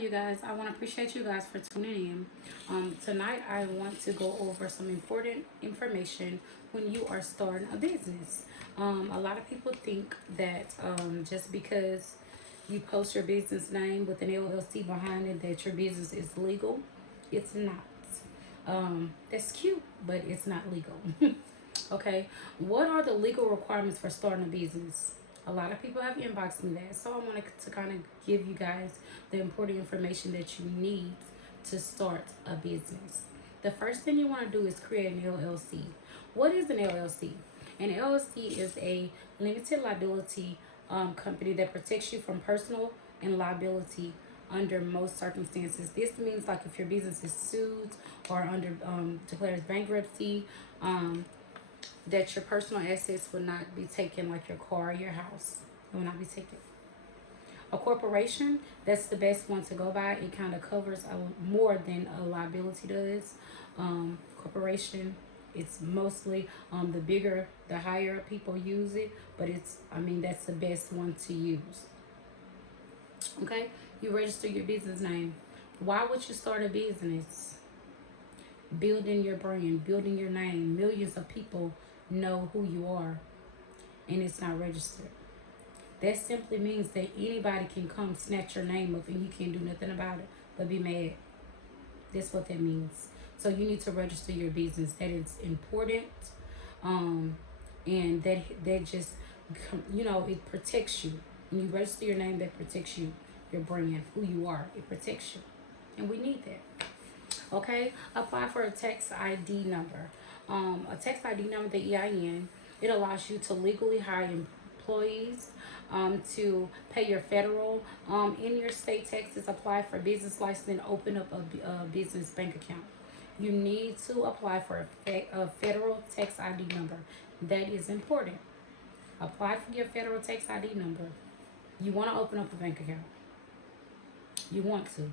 you guys. I want to appreciate you guys for tuning in. Tonight, I want to go over some important information when you are starting a business. A lot of people think that just because you post your business name with an LLC behind it, that your business is legal. It's not. That's cute, but it's not legal. Okay, what are the legal requirements for starting a business? A lot of people have inboxed me that, so I wanted to kind of give you guys the important information that you need to start a business. The first thing you want to do is create an LLC. What is an LLC? An LLC is a limited liability company that protects you from personal and liability under most circumstances. This means like if your business is sued or under declares bankruptcy, that your personal assets will not be taken, like your car or your house. It will not be taken. A corporation, that's the best one to go by. It kind of covers more than a liability does. Corporation, it's mostly the bigger, the higher people use it, but that's the best one to use. Okay, you register your business name. Why would you start a business? Building your brand, building your name. Millions of people know who you are, and it's not registered. That simply means that anybody can come snatch your name up and you can't do nothing about it but be mad. That's what that means. So you need to register your business. That is important. And that just, it protects you. When you register your name, that protects you, your brand, who you are. It protects you. And we need that. Okay, apply for a tax ID number. A tax ID number, the EIN, it allows you to legally hire employees, to pay your federal, in your state taxes, apply for business license, and open up a business bank account. You need to apply for a federal tax ID number. That is important. Apply for your federal tax ID number. You want to open up a bank account. You want to.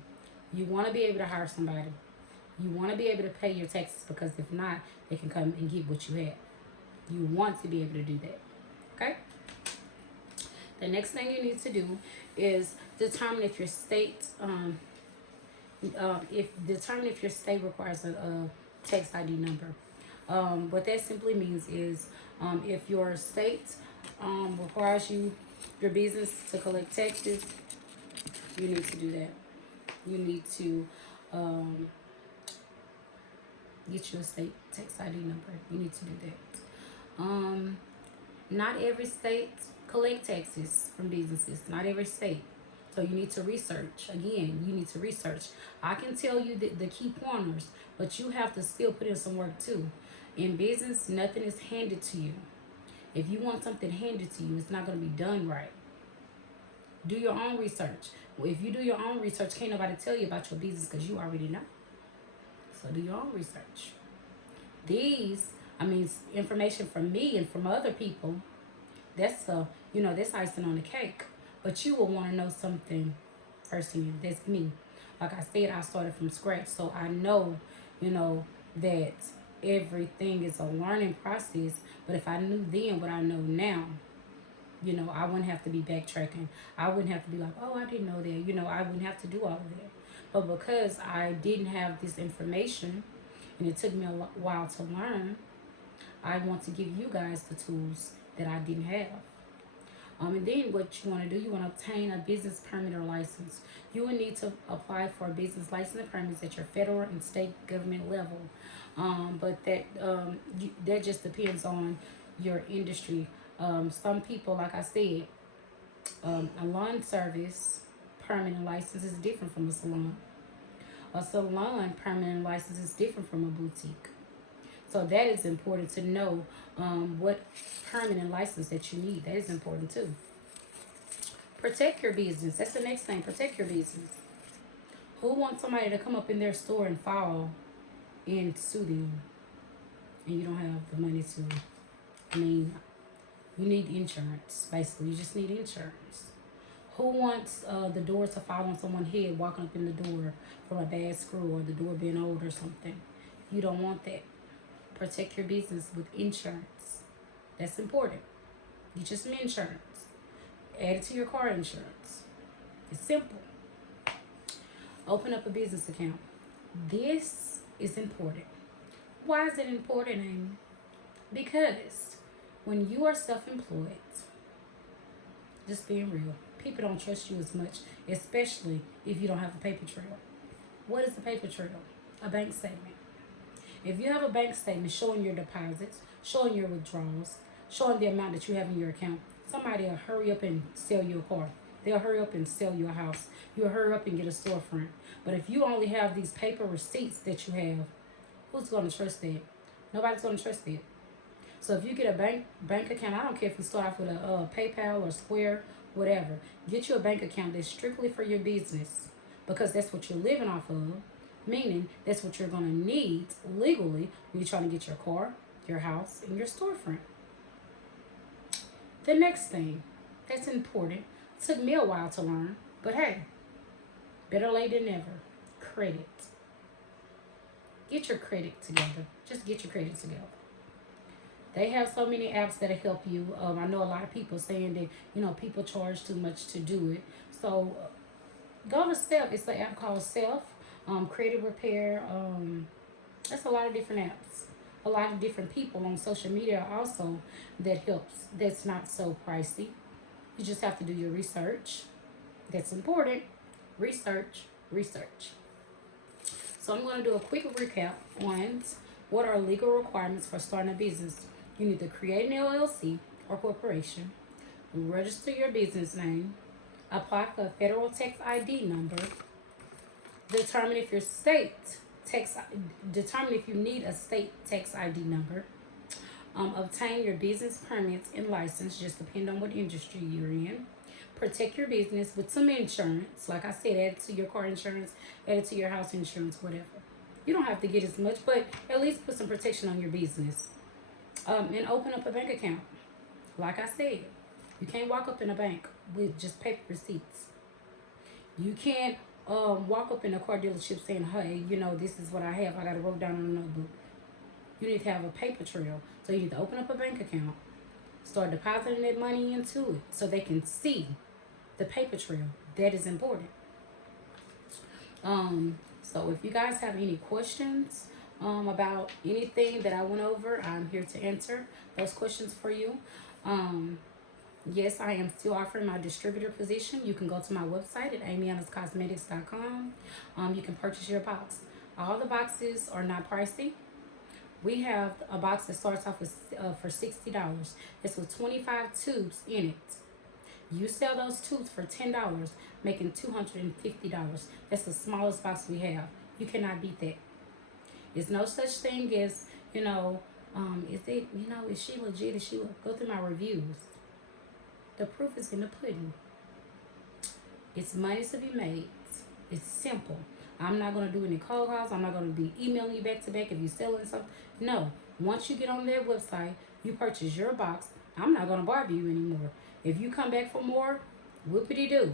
You want to be able to hire somebody. You want to be able to pay your taxes, because if not, they can come and get what you have. You want to be able to do that. Okay? The next thing you need to do is determine if your state if your state requires a tax ID number. What that simply means is, if your state requires your business to collect taxes, you need to do that. You need to get you a state tax ID number. You need to do that. Not every state collect taxes from businesses. Not every state. So you need to research. Again, you need to research. I can tell you the key pointers, but you have to still put in some work too. In business, nothing is handed to you. If you want something handed to you, it's not going to be done right. Do your own research. If you do your own research, can't nobody tell you about your business, because you already know. So do your own research. Information from me and from other people, that's icing on the cake. But you will want to know something firsthand. That's me. Like I said, I started from scratch. So I know, that everything is a learning process. But if I knew then what I know now, I wouldn't have to be backtracking. I wouldn't have to be like, oh, I didn't know that. I wouldn't have to do all of that. But because I didn't have this information, and it took me a while to learn, I want to give you guys the tools that I didn't have. And then what you want to do, you want to obtain a business permit or license. You will need to apply for a business license and permits at your federal and state government level. But that just depends on your industry. Some people, like I said, a lawn service permanent license is different from a salon. A salon permanent license is different from a boutique. So that is important to know, what permanent license that you need. That is important too. Protect your business. That's the next thing. Protect your business. Who wants somebody to come up in their store and fall and sue them, and you don't have the money to? You need insurance. Basically, you just need insurance. Who wants the door to fall on someone's head walking up in the door from a bad screw, or the door being old or something? You don't want that. Protect your business with insurance. That's important. Get you some insurance. Add it to your car insurance. It's simple. Open up a business account. This is important. Why is it important, Amy? Because when you are self-employed, just being real, people don't trust you as much, especially if you don't have a paper trail. What is a paper trail? A bank statement. If you have a bank statement showing your deposits, showing your withdrawals, showing the amount that you have in your account, somebody will hurry up and sell you a car. They'll hurry up and sell you a house. You'll hurry up and get a storefront. But if you only have these paper receipts that you have, who's going to trust that? Nobody's going to trust that. So if you get a bank account, I don't care if you start off with a PayPal or Square, whatever. Get you a bank account that's strictly for your business, because that's what you're living off of. Meaning that's what you're going to need legally when you're trying to get your car, your house, and your storefront. The next thing that's important, took me a while to learn, but hey, better late than never. Credit. Get your credit together. Just get your credit together. They have so many apps that'll help you. I know a lot of people saying that, people charge too much to do it. So go to Self. It's an app called Self. Credit Repair. That's a lot of different apps. A lot of different people on social media also that helps. That's not so pricey. You just have to do your research. That's important. Research. So I'm going to do a quick recap on what are legal requirements for starting a business. You need to create an LLC or corporation, register your business name, apply for a federal tax ID number, determine if you need a state tax ID number, obtain your business permits and license, just depend on what industry you're in. Protect your business with some insurance. Like I said, add it to your car insurance, add it to your house insurance, whatever. You don't have to get as much, but at least put some protection on your business. And open up a bank account. Like I said, you can't walk up in a bank with just paper receipts. You can't walk up in a car dealership saying, hey, this is what I have. I got to wrote down on a notebook. You need to have a paper trail. So you need to open up a bank account. Start depositing that money into it so they can see the paper trail. That is important. So if you guys have any questions about anything that I went over, I'm here to answer those questions for you. Yes, I am still offering my distributor position. You can go to my website at amyannascosmetics.com. You can purchase your box. All the boxes are not pricey. We have a box that starts off with for $60. It's with 25 tubes in it. You sell those tubes for $10, making $250. That's the smallest box we have. You cannot beat that. There's no such thing as, is she legit? Go through my reviews. The proof is in the pudding. It's money to be made. It's simple. I'm not going to do any cold calls. I'm not going to be emailing you back to back if you're selling something. No. Once you get on their website, you purchase your box. I'm not going to bother you anymore. If you come back for more, whoopity-doo.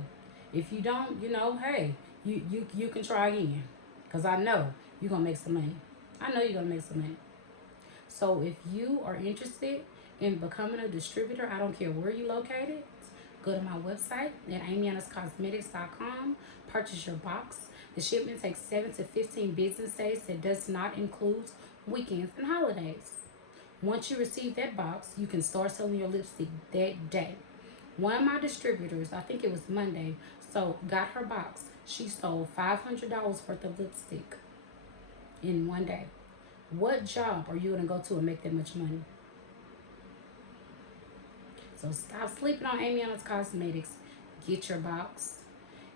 If you don't, hey, you can try again. Because I know you're going to make some money. I know you're going to make some money. So if you are interested in becoming a distributor, I don't care where you're located, go to my website at amyannascosmetics.com. Purchase your box. The shipment takes 7 to 15 business days. That does not include weekends and holidays. Once you receive that box, you can start selling your lipstick that day. One of my distributors, I think it was Monday, got her box. She sold $500 worth of lipstick in one day. What job are you going to go to and make that much money? So stop sleeping on Amy Anna's Cosmetics. Get your box.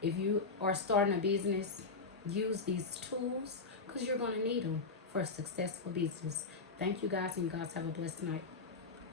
If you are starting a business, use these tools because you're going to need them for a successful business. Thank you guys, and you guys have a blessed night.